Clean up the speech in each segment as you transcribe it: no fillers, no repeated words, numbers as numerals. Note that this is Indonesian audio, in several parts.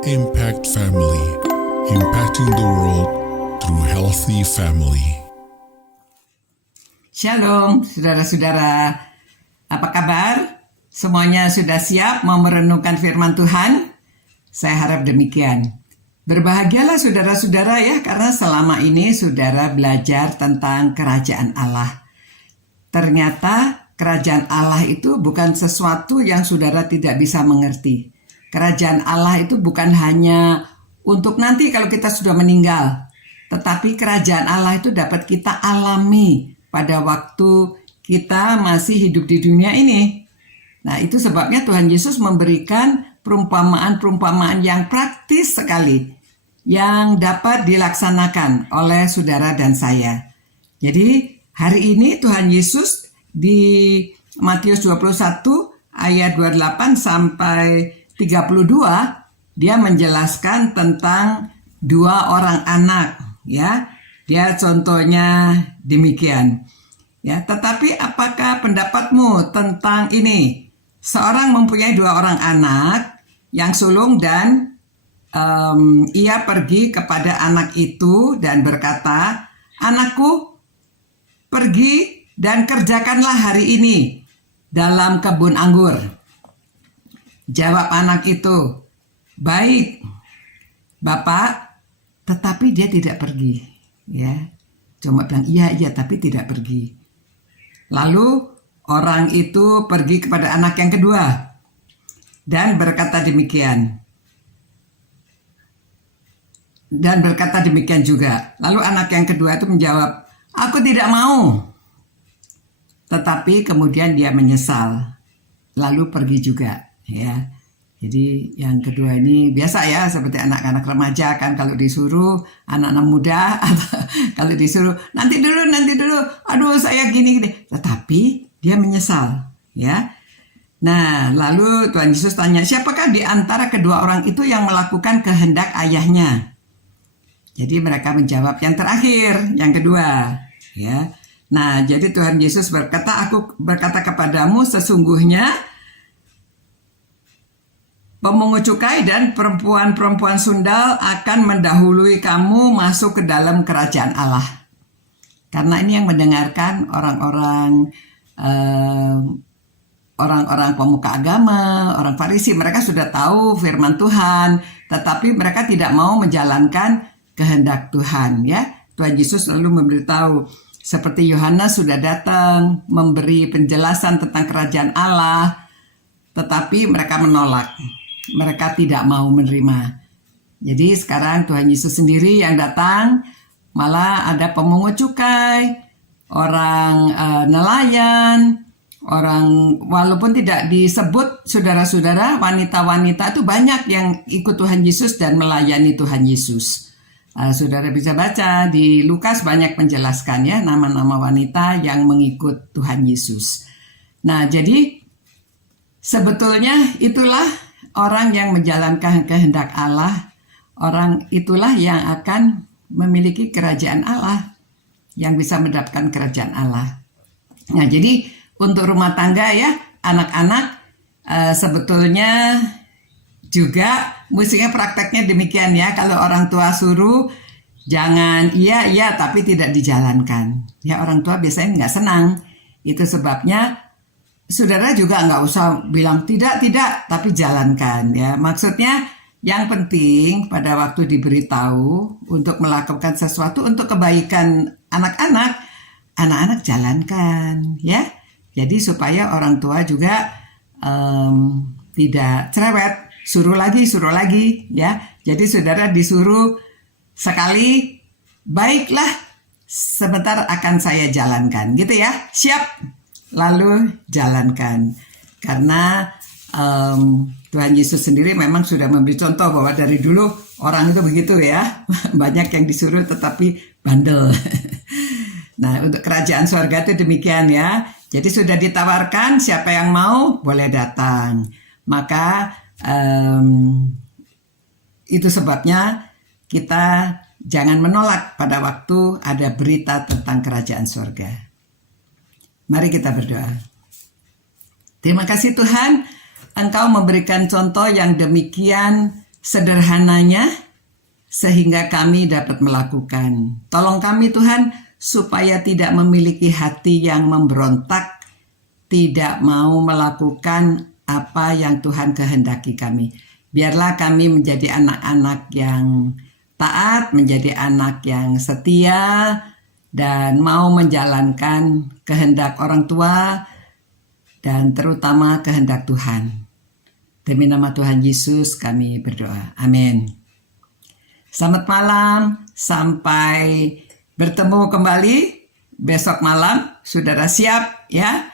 Impact Family, impacting the world through healthy family. Shalom, saudara-saudara. Apa kabar? Semuanya sudah siap mau merenungkan firman Tuhan? Saya harap demikian. Berbahagialah saudara-saudara ya, karena selama ini saudara belajar tentang kerajaan Allah. Ternyata kerajaan Allah itu bukan sesuatu yang saudara tidak bisa mengerti. Kerajaan Allah itu bukan hanya untuk nanti kalau kita sudah meninggal, tetapi kerajaan Allah itu dapat kita alami pada waktu kita masih hidup di dunia ini. Nah, itu sebabnya Tuhan Yesus memberikan perumpamaan-perumpamaan yang praktis sekali yang dapat dilaksanakan oleh saudara dan saya. Jadi, hari ini Tuhan Yesus di Matius 21 ayat 28 sampai 32 dia menjelaskan tentang dua orang anak ya. Dia contohnya demikian. Ya, tetapi apakah pendapatmu tentang ini? Seorang mempunyai dua orang anak yang sulung dan ia pergi kepada anak itu dan berkata, "Anakku, pergi dan kerjakanlah hari ini dalam kebun anggur." Jawab anak itu, "Baik, Bapak," tetapi dia tidak pergi. Ya, cuma bilang iya, tapi tidak pergi. Lalu orang itu pergi kepada anak yang kedua dan berkata demikian. Dan berkata demikian juga. Lalu anak yang kedua itu menjawab, "Aku tidak mau." Tetapi kemudian dia menyesal. Lalu pergi juga. Ya, jadi yang kedua ini biasa ya, seperti anak-anak remaja kan, kalau disuruh anak-anak muda atau kalau disuruh nanti dulu, aduh saya gini, tetapi dia menyesal ya. Nah, lalu Tuhan Yesus tanya, siapakah di antara kedua orang itu yang melakukan kehendak ayahnya? Jadi mereka menjawab yang terakhir, yang kedua ya. Nah, jadi Tuhan Yesus berkata, "Aku berkata kepadamu, sesungguhnya pemungut cukai dan perempuan-perempuan sundal akan mendahului kamu masuk ke dalam kerajaan Allah." Karena ini yang mendengarkan orang-orang pemuka agama, orang Farisi, mereka sudah tahu firman Tuhan, tetapi mereka tidak mau menjalankan kehendak Tuhan ya. Tuhan Yesus lalu memberitahu, seperti Yohanes sudah datang memberi penjelasan tentang kerajaan Allah, tetapi mereka menolak. Mereka tidak mau menerima. Jadi sekarang Tuhan Yesus sendiri yang datang, malah ada pemungut cukai, orang nelayan, orang walaupun tidak disebut saudara-saudara, wanita-wanita itu banyak yang ikut Tuhan Yesus dan melayani Tuhan Yesus. Saudara bisa baca di Lukas banyak menjelaskan ya nama-nama wanita yang mengikut Tuhan Yesus. Nah, jadi sebetulnya itulah orang yang menjalankan kehendak Allah, orang itulah yang akan memiliki kerajaan Allah, yang bisa mendapatkan kerajaan Allah. Nah, jadi untuk rumah tangga ya, anak-anak sebetulnya juga mestinya prakteknya demikian ya. Kalau orang tua suruh jangan iya tapi tidak dijalankan. Ya, orang tua biasanya nggak senang. Itu sebabnya saudara juga nggak usah bilang tidak, tapi jalankan ya. Maksudnya yang penting pada waktu diberitahu untuk melakukan sesuatu untuk kebaikan anak-anak jalankan ya. Jadi supaya orang tua juga tidak cerewet, suruh lagi ya. Jadi saudara disuruh sekali, baiklah sebentar akan saya jalankan gitu ya. Siap. Lalu jalankan, karena Tuhan Yesus sendiri memang sudah memberi contoh bahwa dari dulu orang itu begitu ya, banyak yang disuruh tetapi bandel. Nah, untuk kerajaan surga itu demikian ya. Jadi sudah ditawarkan, siapa yang mau boleh datang. Maka itu sebabnya kita jangan menolak pada waktu ada berita tentang kerajaan surga. Mari kita berdoa. Terima kasih Tuhan, Engkau memberikan contoh yang demikian sederhananya sehingga kami dapat melakukan. Tolong kami Tuhan supaya tidak memiliki hati yang memberontak, tidak mau melakukan apa yang Tuhan kehendaki kami. Biarlah kami menjadi anak-anak yang taat, menjadi anak yang setia, dan mau menjalankan kehendak orang tua, dan terutama kehendak Tuhan. Demi nama Tuhan Yesus kami berdoa. Amin. Selamat malam, sampai bertemu kembali besok malam. Saudara siap ya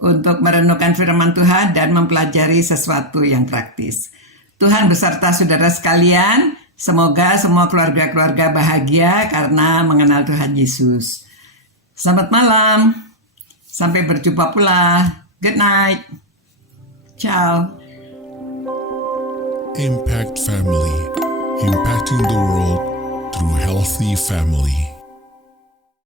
untuk merenungkan firman Tuhan dan mempelajari sesuatu yang praktis. Tuhan beserta saudara sekalian, semoga semua keluarga-keluarga bahagia karena mengenal Tuhan Yesus. Selamat malam, sampai berjumpa pula. Good night. Ciao. Impact Family, impacting the world through healthy family.